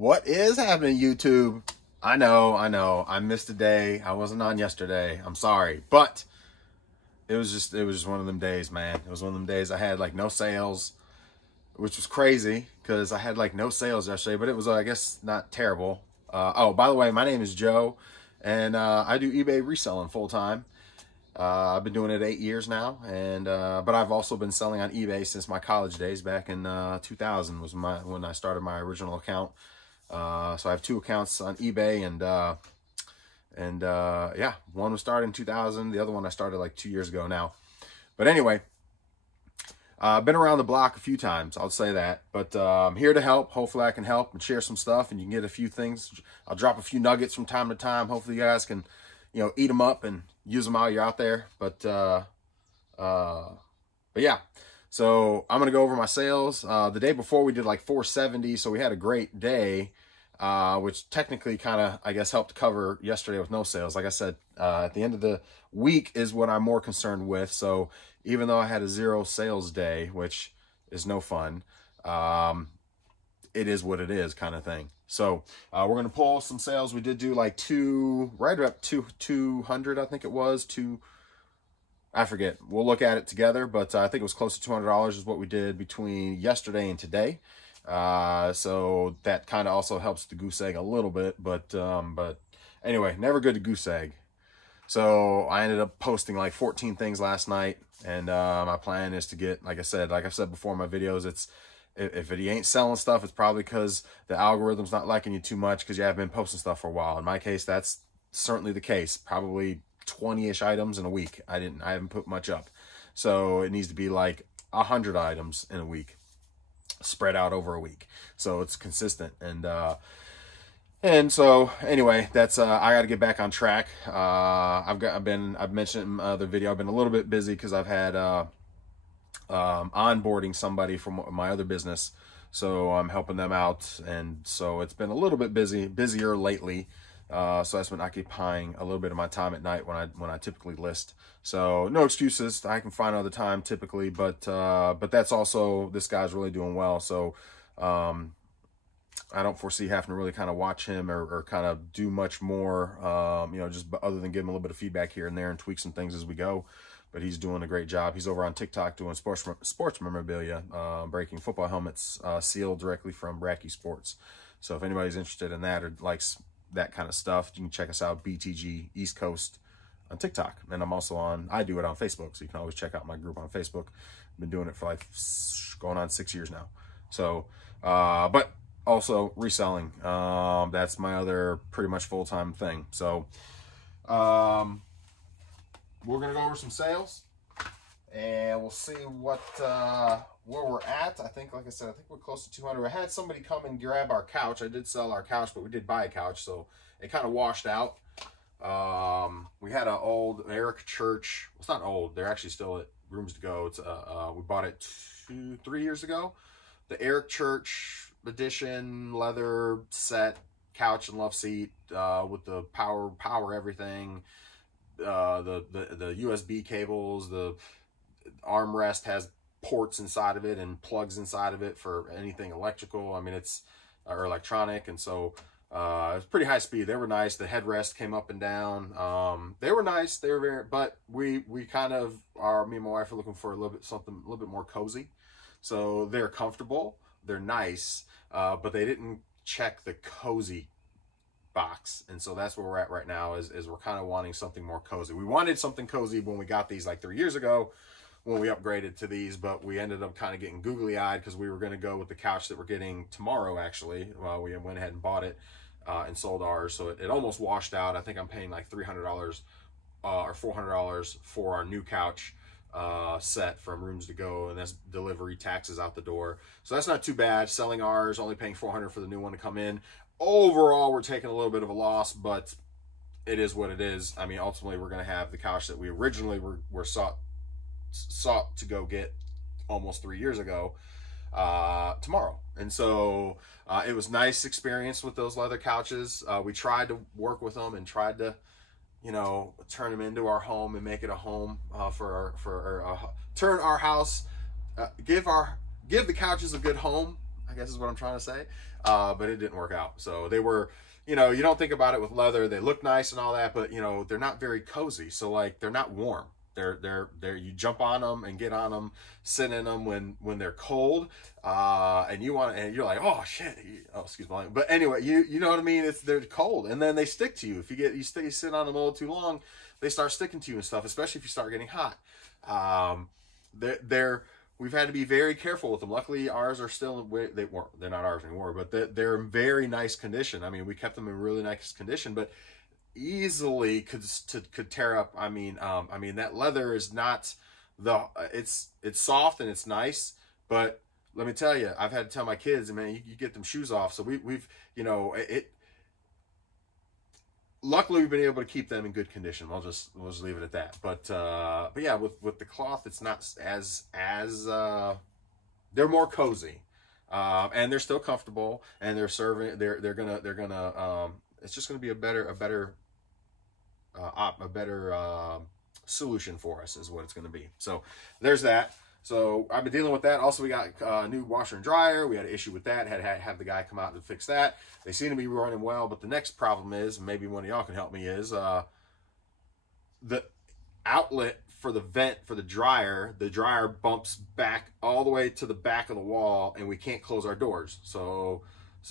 What is happening, YouTube? I know. I missed a day. I wasn't on yesterday. I'm sorry. But it was just one of them days, man. It was one of them days I had like no sales, which was crazy because I had like no sales yesterday, but it was, I guess, not terrible. Oh, by the way, my name is Joe, and I do eBay reselling full time. I've been doing it 8 years now, and but I've also been selling on eBay since my college days. Back in 2000 was when I started my original account. So I have two accounts on eBay, and yeah, one was started in 2000. The other one I started like 2 years ago now. But anyway, I've been around the block a few times, I'll say that. But I'm here to help. Hopefully I can help and share some stuff, and you can get a few things. I'll drop a few nuggets from time to time. Hopefully you guys can, eat them up and use them while you're out there. But yeah. So I'm gonna go over my sales. The day before we did like 470, so we had a great day, which technically kind of, I guess, helped cover yesterday with no sales. Like I said, at the end of the week is what I'm more concerned with. So even though I had a 0 sales day, which is no fun, it is what it is, kind of thing. So we're gonna pull some sales. We did do like right up to 200, I think it was. I forget. We'll look at it together, but I think it was close to $200 is what we did between yesterday and today. So that kind of also helps the goose egg a little bit, but anyway, never good to goose egg. So I ended up posting like 14 things last night, and my plan is to get, like I've said before in my videos, if it ain't selling stuff, it's probably because the algorithm's not liking you too much because you haven't been posting stuff for a while. In my case, that's certainly the case. Probably 20-ish items in a week. I haven't put much up. So it needs to be like 100 items in a week, spread out over a week, so it's consistent. And so anyway, that's I got to get back on track. I've mentioned in my other video, I've been a little bit busy because I've had onboarding somebody from my other business, so I'm helping them out, and so it's been a little bit busier lately. So that's been occupying a little bit of my time at night when I typically list. So no excuses. I can find another time typically, but that's also, this guy's really doing well. So I don't foresee having to really kind of watch him or kind of do much more, just other than give him a little bit of feedback here and there and tweak some things as we go. But he's doing a great job. He's over on TikTok doing sports memorabilia, breaking football helmets sealed directly from Bracky Sports. So if anybody's interested in that or likes that kind of stuff, you can check us out, BTG East Coast on TikTok. And I'm also I do it on Facebook, so you can always check out my group on Facebook. I've been doing it for like going on 6 years now. So, but also reselling. That's my other pretty much full-time thing. So, we're going to go over some sales, and we'll see where we're at. I think, like I said, we're close to 200. I had somebody come and grab our couch. I did sell our couch, but we did buy a couch, so it kind of washed out. We had an old Eric Church. Well, it's not old. They're actually still at Rooms to Go. It's we bought it 3 years ago. The Eric Church edition leather set couch and love seat with the power everything. The USB cables, the armrest has ports inside of it and plugs inside of it for anything electrical. I mean, it's or electronic, and so it was pretty high speed. They were nice. The headrest came up and down. They were nice. They were very, but we kind of me and my wife are looking for something a little bit more cozy. So they're comfortable, they're nice, but they didn't check the cozy box, and so that's where we're at right now. Is we're kind of wanting something more cozy. We wanted something cozy when we got these like 3 years ago when we upgraded to these, but we ended up kind of getting googly-eyed because we were going to go with the couch that we're getting tomorrow. Actually, we went ahead and bought it and sold ours, so it almost washed out. I think I'm paying like $300 or $400 for our new couch set from Rooms to Go, and that's delivery, taxes out the door, so that's not too bad. Selling ours, only paying $400 for the new one to come in. Overall, we're taking a little bit of a loss, but it is what it is. I mean, ultimately, we're going to have the couch that we originally were sought to go get almost 3 years ago tomorrow. And so it was nice experience with those leather couches. We tried to work with them and tried to, turn them into our home and make it a home turn our house, give the couches a good home. I guess is what I'm trying to say. But it didn't work out. So they were, you know, you don't think about it with leather. They look nice and all that, but you know, they're not very cozy. So like, they're not warm. They're you jump on them and get on them, sit in them when they're cold, and you're like, oh shit, oh excuse me, but anyway, you know what I mean. They're cold, and then they stick to you if you sit on them a little too long. They start sticking to you and stuff, especially if you start getting hot. We've had to be very careful with them. Luckily, ours are still, they're not ours anymore, but they're in very nice condition. I mean, we kept them in really nice condition, but easily could tear up. I mean, that leather is not it's soft and it's nice, but let me tell you, I've had to tell my kids, man, you get them shoes off. So we've, you know, luckily we've been able to keep them in good condition. We'll just leave it at that. But yeah, with the cloth, it's not as they're more cozy, and they're still comfortable, and they're gonna it's just gonna be a better solution for us is what it's gonna be. So there's that. So I've been dealing with that. Also, we got a new washer and dryer. We had an issue with that. Had to have the guy come out and fix that. They seem to be running well, but the next problem is, maybe one of y'all can help me, is the outlet for the vent for the dryer. The dryer bumps back all the way to the back of the wall, and we can't close our doors. So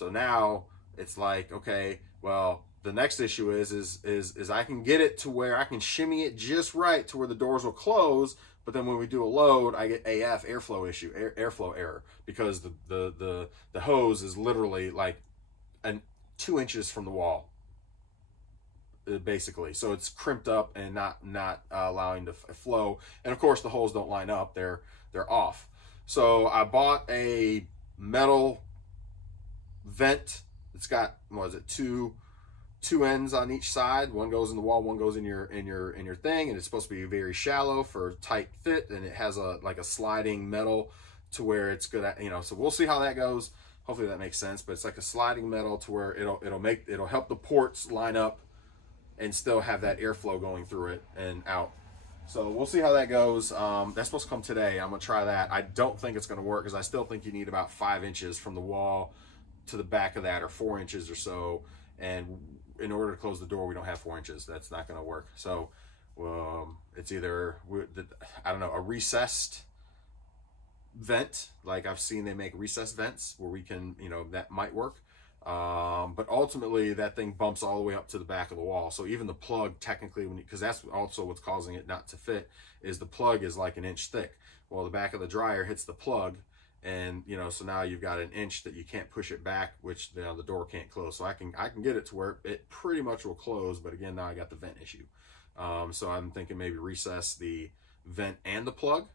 now it's like, okay, well, the next issue is I can get it to where I can shimmy it just right to where the doors will close. But then when we do a load, I get AF airflow error, because the hose is literally like 2 inches from the wall, basically. So it's crimped up and not allowing to flow. And of course the holes don't line up; they're off. So I bought a metal vent. It's got, what is it, two ends on each side. One goes in the wall, one goes in your thing, and it's supposed to be very shallow for tight fit, and it has like a sliding metal to where it's good at, you know. So we'll see how that goes. Hopefully that makes sense. But it's like a sliding metal to where it'll help the ports line up and still have that airflow going through it and out. So we'll see how that goes. That's supposed to come today. I'm gonna try that. I don't think it's gonna work, because I still think you need about 5 inches from the wall to the back of that, or 4 inches or so. And in order to close the door, we don't have 4 inches. That's not going to work. So it's either, I don't know, a recessed vent. Like I've seen they make recessed vents where we can, you know, that might work. But ultimately that thing bumps all the way up to the back of the wall. So even the plug, technically, because that's also what's causing it not to fit, is the plug is like 1 inch thick. Well, the back of the dryer hits the plug, and you know, so now you've got 1 inch that you can't push it back, which, you know, the door can't close. So I can get it to where it pretty much will close, but again, now I got the vent issue. So I'm thinking maybe recess the vent and the plug.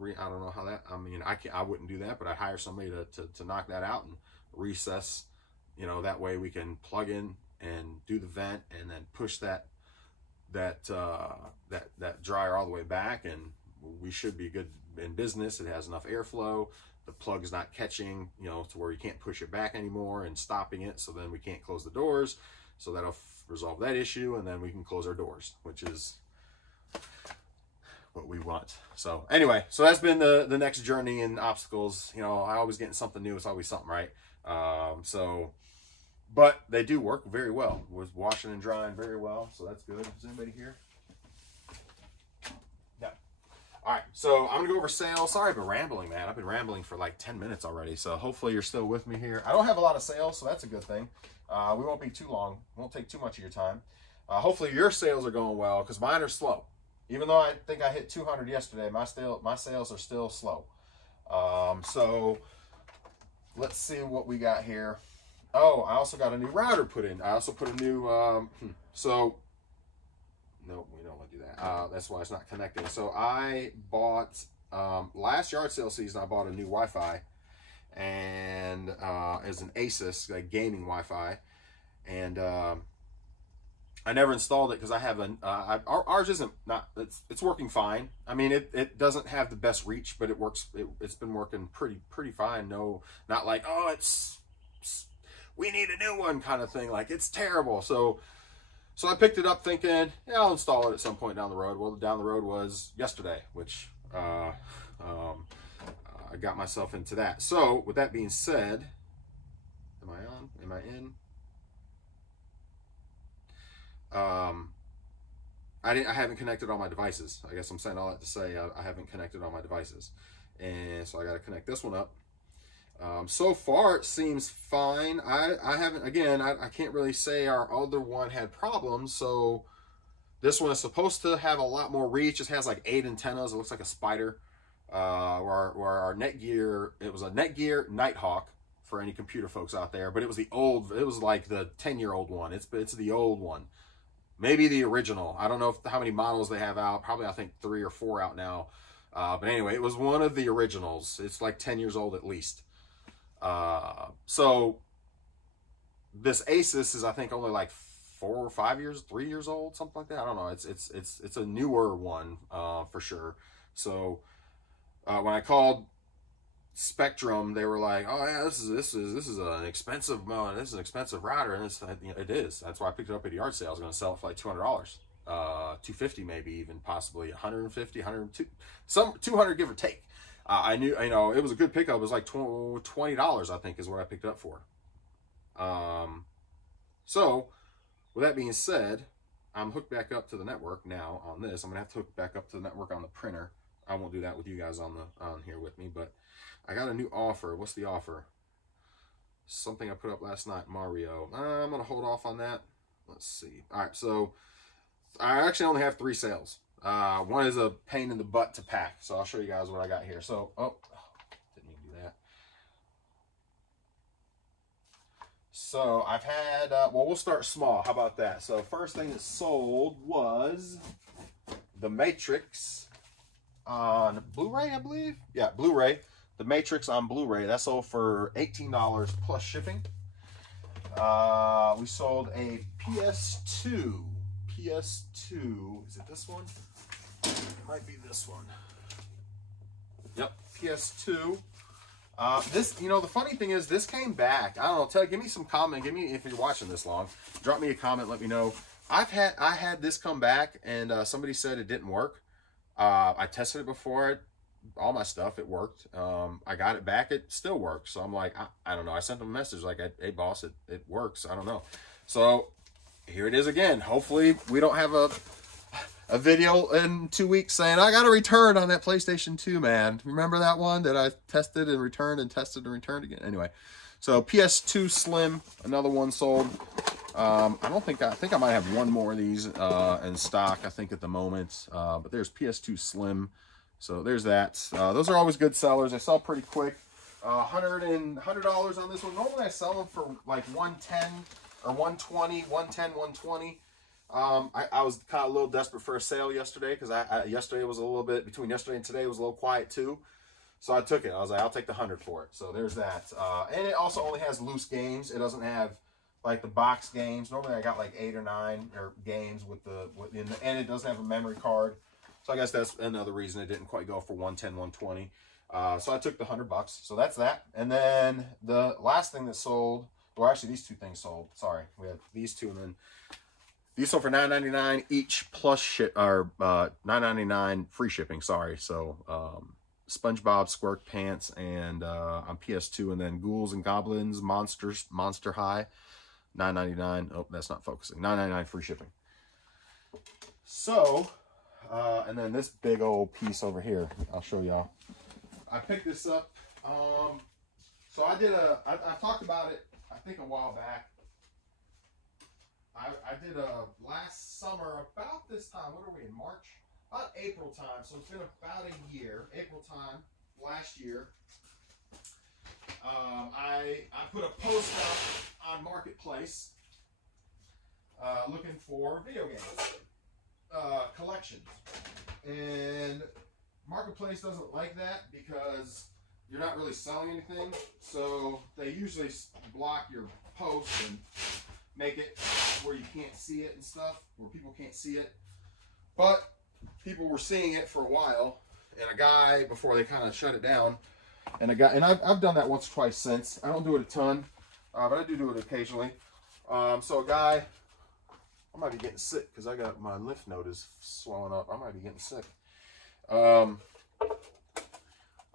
I don't know how that, I mean, I wouldn't do that, but I'd hire somebody to knock that out and recess, you know, that way we can plug in and do the vent and then push that dryer all the way back, and we should be good in business. It has enough airflow. The plug is not catching, you know, to where you can't push it back anymore and stopping it. So then we can't close the doors. So that'll resolve that issue, and then we can close our doors, which is what we want. So anyway, so that's been the next journey in obstacles. You know, I always getting something new. It's always something, right? But they do work very well. Was washing and drying very well. So that's good. Is anybody here? All right, so I'm gonna go over sales. Sorry, I've been rambling, man. I've been rambling for like 10 minutes already. So hopefully you're still with me here. I don't have a lot of sales, so that's a good thing. We won't be too long. Won't take too much of your time. Hopefully your sales are going well, because mine are slow. Even though I think I hit 200 yesterday, my sales are still slow. So let's see what we got here. Oh, I also got a new router put in. I also put a new, nope, we don't want to do that. That's why it's not connecting. So I bought, last yard sale season, I bought a new Wi-Fi, and as an Asus, like gaming Wi-Fi, and I never installed it because I have ours isn't, it's working fine. I mean, it doesn't have the best reach, but it works. It's been working pretty fine. No, not like, oh, we need a new one kind of thing. Like, it's terrible. So I picked it up thinking, yeah, I'll install it at some point down the road. Well, down the road was yesterday, which I I got myself into that. So with that being said, am I on? Am I in? I haven't connected all my devices. I guess I'm saying all that to say I haven't connected all my devices. And so I got to connect this one up. So far it seems fine. I haven't, again, I can't really say our other one had problems. So this one is supposed to have a lot more reach. It has like 8 antennas. It looks like a spider. Where our Netgear, it was a Netgear Nighthawk for any computer folks out there, but it was the old, it was like the 10-year-old one. It's the old one. Maybe the original. I don't know how many models they have out. Probably I think 3 or 4 out now. But anyway, it was one of the originals. It's like 10 years old at least. So this Asus is I think only like 4 or 5 years, 3 years old, something like that. I don't know. It's a newer one for sure. So when I called Spectrum, they were like, "Oh yeah, this is an expensive mode. This is an expensive router," and it is. That's why I picked it up at a yard sale. I was going to sell it for like $200, $250 maybe, even possibly $150, $102, some $200 give or take. I knew, you know, it was a good pickup. It was like $20, I think, is what I picked it up for. So with that being said, I'm hooked back up to the network now on this. I'm gonna have to hook back up to the network on the printer. I won't do that with you guys on here with me, but I got a new offer. What's the offer? Something I put up last night, Mario. I'm gonna hold off on that. Let's see. All right, so I actually only have 3 sales. One is a pain in the butt to pack, so I'll show you guys what I got here. So, didn't mean to do that. So I've had, well, we'll start small. How about that? So first thing that sold was The Matrix on Blu-ray, I believe. Yeah, Blu-ray. The Matrix on Blu-ray. That sold for $18 plus shipping. We sold a PS2. PS2. Is it this one? It might be this one. Yep, PS2. This, you know, the funny thing is, this came back. I don't know. Give me some comment. Give me, if you're watching this long, drop me a comment. Let me know. I had this come back, and somebody said it didn't work. I tested it before. All my stuff, it worked. I got it back. It still works. So I'm like, I don't know. I sent them a message like, hey boss, it works. I don't know. So here it is again. Hopefully we don't have a video in 2 weeks saying I got a return on that PlayStation 2, man. Remember that one that I tested and returned and tested and returned again? Anyway, so PS2 Slim, another one sold. I think I might have one more of these in stock, I think, at the moment. But there's PS2 Slim. So there's that. Those are always good sellers. They sell pretty quick. $100 on this one. Normally I sell them for like $110 or $120, $110, $120. I was kind of a little desperate for a sale yesterday because yesterday was a little bit, between yesterday and today was a little quiet too. So I took it. I was like, I'll take the 100 for it. So there's that. And it also only has loose games. It doesn't have like the box games. Normally I got like 8 or 9 games and it doesn't have a memory card. So I guess that's another reason it didn't quite go for 110, 120. So I took the $100. So that's that. And then the last thing that sold, well, actually these 2 things sold. Sorry, we had these 2, and then these sold for $9.99 each plus $9.99 free shipping. Sorry. So SpongeBob SquarePants and on PS2, and then Ghouls and Goblins Monster High, $9.99. Oh, that's not focusing. $9.99 free shipping. So. And then this big old piece over here, I'll show y'all. I picked this up. So I talked about it, I think, a while back. I did last summer, about this time. What are we in, March? About April time. So it's been about a year. April time last year. I put a post up on Marketplace looking for video games. Collections, and Marketplace doesn't like that because you're not really selling anything, so they usually block your post and make it where you can't see it and stuff, where people can't see it. But people were seeing it for a while, and a guy, before they kind of shut it down, and I've done that once or twice since. I don't do it a ton, but I do it occasionally. So a guy, I might be getting sick because I got my lymph node is swelling up. I might be getting sick.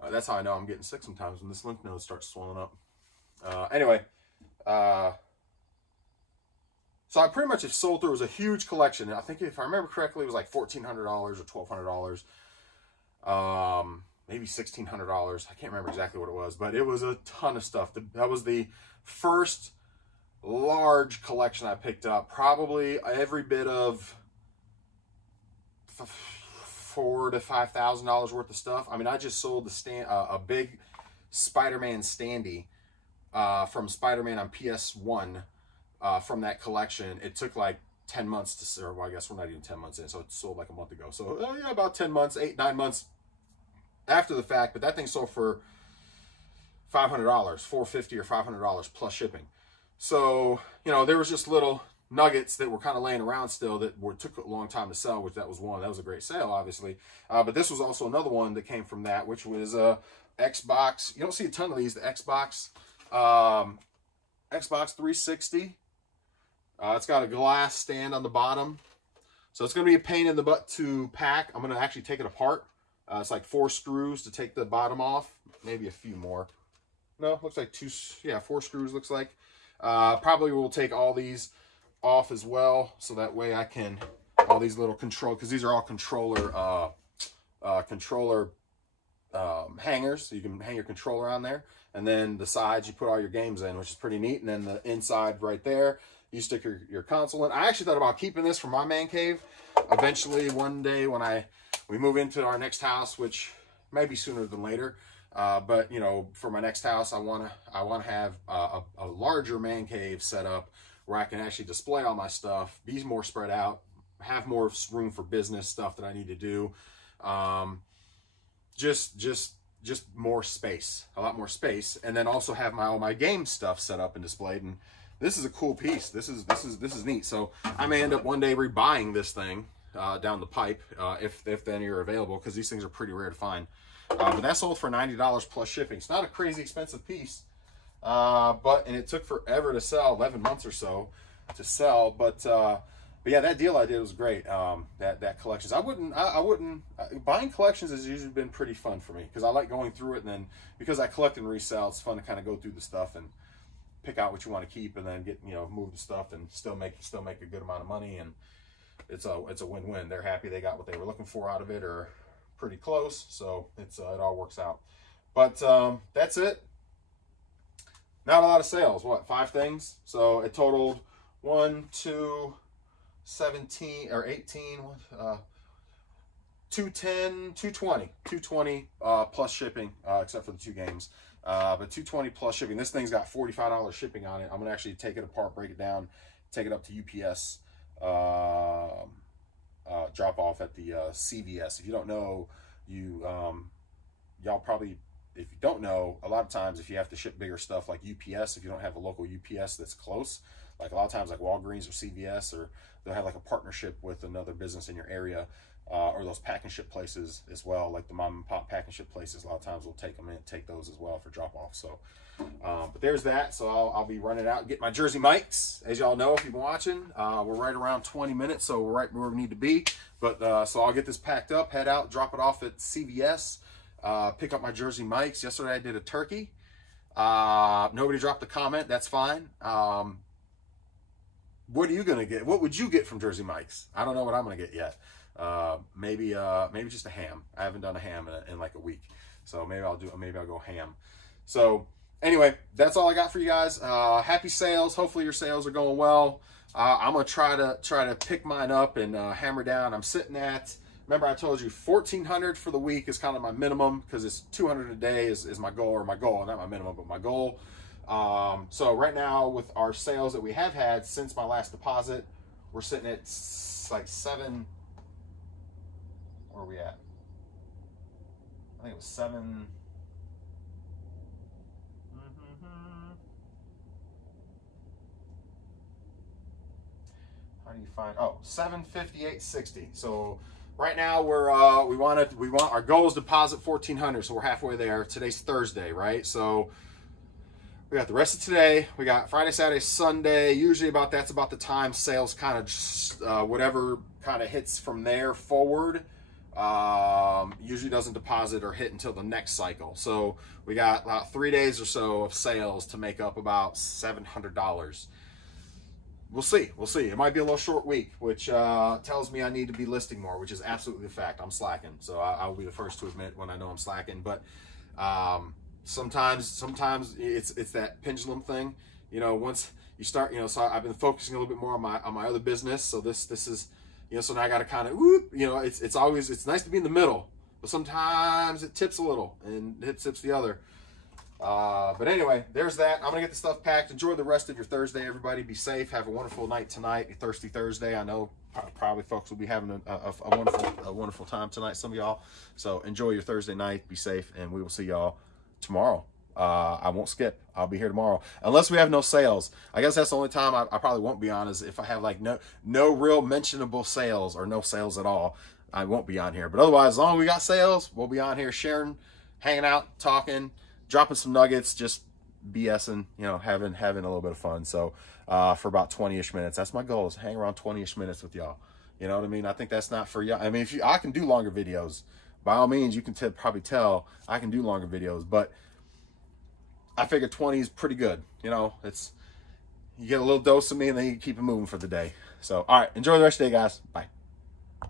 That's how I know I'm getting sick sometimes, when this lymph node starts swelling up. Anyway, so I pretty much have sold through. It was a huge collection. I think if I remember correctly, it was like $1,400 or $1,200. Maybe $1,600. I can't remember exactly what it was, but it was a ton of stuff. That was the first large collection I picked up. Probably every bit of $4,000 to $5,000 worth of stuff. I mean, I just sold a big Spider-Man standee from Spider-Man on PS1 from that collection. It took like 10 months to serve. Well, I guess we're not even 10 months in, so it sold like a month ago. So yeah, about 10 months, 8, 9 months after the fact. But that thing sold for $500, $450 or $500 plus shipping. So, you know, there was just little nuggets that were kind of laying around still that took a long time to sell, which that was one. That was a great sale, obviously. But this was also another one that came from that, which was Xbox. You don't see a ton of these. The Xbox 360. It's got a glass stand on the bottom. So it's going to be a pain in the butt to pack. I'm going to actually take it apart. It's like 4 screws to take the bottom off. Maybe a few more. No, looks like 4 screws looks like. Probably will take all these off as well, so that way I can, all these little control, because these are all controller hangers, so you can hang your controller on there. And then the sides, you put all your games in, which is pretty neat. And then the inside right there, you stick your console in. I actually thought about keeping this for my man cave. Eventually, one day when we move into our next house, which may be sooner than later, but you know, for my next house, I want to have a larger man cave set up where I can actually display all my stuff, be more spread out, have more room for business stuff that I need to do. Just more space, a lot more space, and then also have all my game stuff set up and displayed. And this is a cool piece. This is neat. So I may end up one day rebuying this thing down the pipe if any are available, because these things are pretty rare to find. But that sold for $90 plus shipping. It's not a crazy expensive piece, and it took forever to sell, 11 months or so to sell. But yeah, that deal I did was great. That collections, I wouldn't buying collections has usually been pretty fun for me, because I like going through it, and then because I collect and resell, it's fun to kind of go through the stuff and pick out what you want to keep, and then move the stuff and still make a good amount of money. And it's a win-win. They're happy they got what they were looking for out of it, or pretty close, so it all works out. But that's it. Not a lot of sales. What, 5 things? So it totaled 1, 2, 17 or 18, 210, 220 plus shipping, except for the 2 games. But 220 plus shipping. This thing's got $45 shipping on it. I'm gonna actually take it apart, break it down, take it up to UPS. Drop off at the CVS. If you don't know, y'all probably, if you don't know, a lot of times if you have to ship bigger stuff like UPS, if you don't have a local UPS that's close, like a lot of times like Walgreens or CVS, or they'll have like a partnership with another business in your area, or those pack and ship places as well, like the mom and pop pack and ship places. A lot of times we'll take those as well for drop off. So but there's that. So I'll be running out and get my Jersey mics. As y'all know, if you've been watching, we're right around 20 minutes, so we're right where we need to be. But so I'll get this packed up, head out, drop it off at CVS, pick up my Jersey mics. Yesterday I did a turkey. Nobody dropped a comment. That's fine. What are you gonna get? What would you get from Jersey Mike's? I don't know what I'm gonna get yet. Maybe just a ham. I haven't done a ham in like a week, so maybe I'll go ham. So anyway, that's all I got for you guys. Happy sales. Hopefully your sales are going well. I'm gonna try to pick mine up and hammer down. I'm sitting at, remember I told you 1,400 for the week is kind of my minimum, because it's 200 a day is my goal, or my goal, not my minimum, but my goal. So right now with our sales that we have had since my last deposit, we're sitting at like 7. Where are we at? I think it was 7. How do you find? Oh, 758.60. So right now we want our goal is deposit 1,400. So we're halfway there. Today's Thursday, right? So we got the rest of today. We got Friday, Saturday, Sunday. Usually that's about the time sales kind of just, whatever kind of hits from there forward. usually doesn't deposit or hit until the next cycle. So we got about 3 days or so of sales to make up about $700. We'll see. We'll see. It might be a little short week, which tells me I need to be listing more, which is absolutely a fact. I'm slacking. So I'll be the first to admit when I know I'm slacking. But sometimes it's that pendulum thing. You know, once you start, you know, so I've been focusing a little bit more on my other business. So this is, you know, so now I got to kind of, whoop, you know, it's always, it's nice to be in the middle, but sometimes it tips a little and it tips the other. But anyway, there's that. I'm gonna get the stuff packed. Enjoy the rest of your Thursday, everybody. Be safe. Have a wonderful night tonight. A thirsty Thursday. I know probably folks will be having a wonderful time tonight, some of y'all. So enjoy your Thursday night. Be safe, and we will see y'all tomorrow. I won't skip. I'll be here tomorrow, unless we have no sales. I guess that's the only time I probably won't be on, is if I have like no real mentionable sales or no sales at all. I won't be on here. But otherwise, as long as we got sales, we'll be on here sharing, hanging out, talking, dropping some nuggets, just BSing, you know, having a little bit of fun. So for about 20-ish minutes, that's my goal, is hang around 20-ish minutes with y'all. You know what I mean? I think that's not for y'all. I mean, I can do longer videos. By all means, you can probably tell I can do longer videos, but I figure 20 is pretty good. You know, you get a little dose of me and then you keep it moving for the day. So, all right, enjoy the rest of the day, guys. Bye.